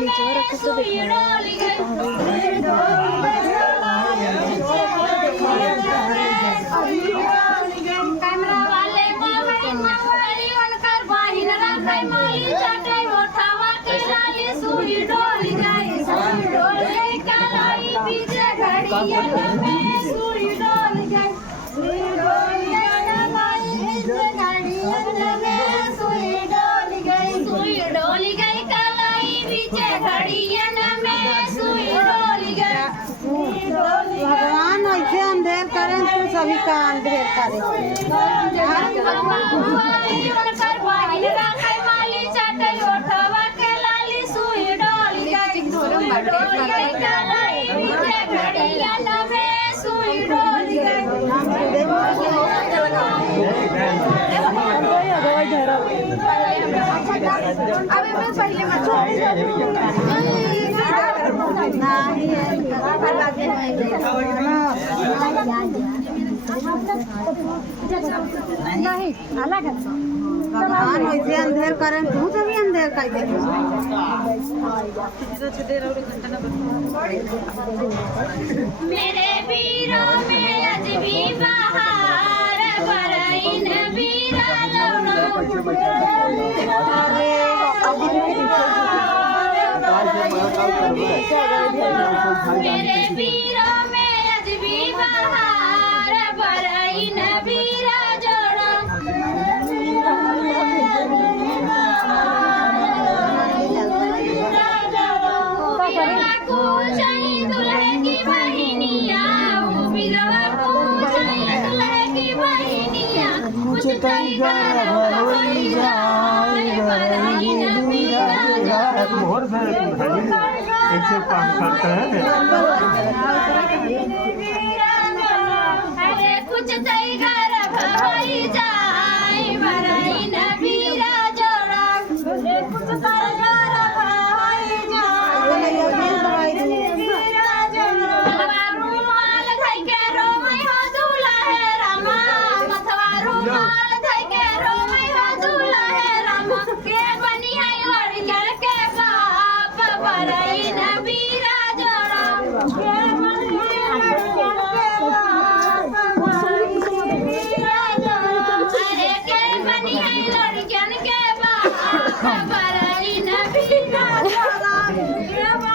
में सुई डोल कैमरा वाले मावली उनकर बाहिन रखे माली चटे उठावा के लाली सुई डोल गई कलाई पीछे घड़िया में सुई डोल गई भगवान ऐसे अंधेर करें तो सभी का अंधेर करें। नहीं अलग है भगवान वैसे अंधेर करें तू सभी अंधेर कर दे। मेरे वीरों में अजबी बहार बरईन वीरा मेरे वीरों में अजबी बहार बरईन वीरा जोड़ो दुल्हे की बहिनिया विधवा को चाहिए दुल्हे की बहिनिया कुछ ऐसे काम करते हैं। अरे कुछ तैयार भई जाए बरईन वीरा जोड़ा कुछ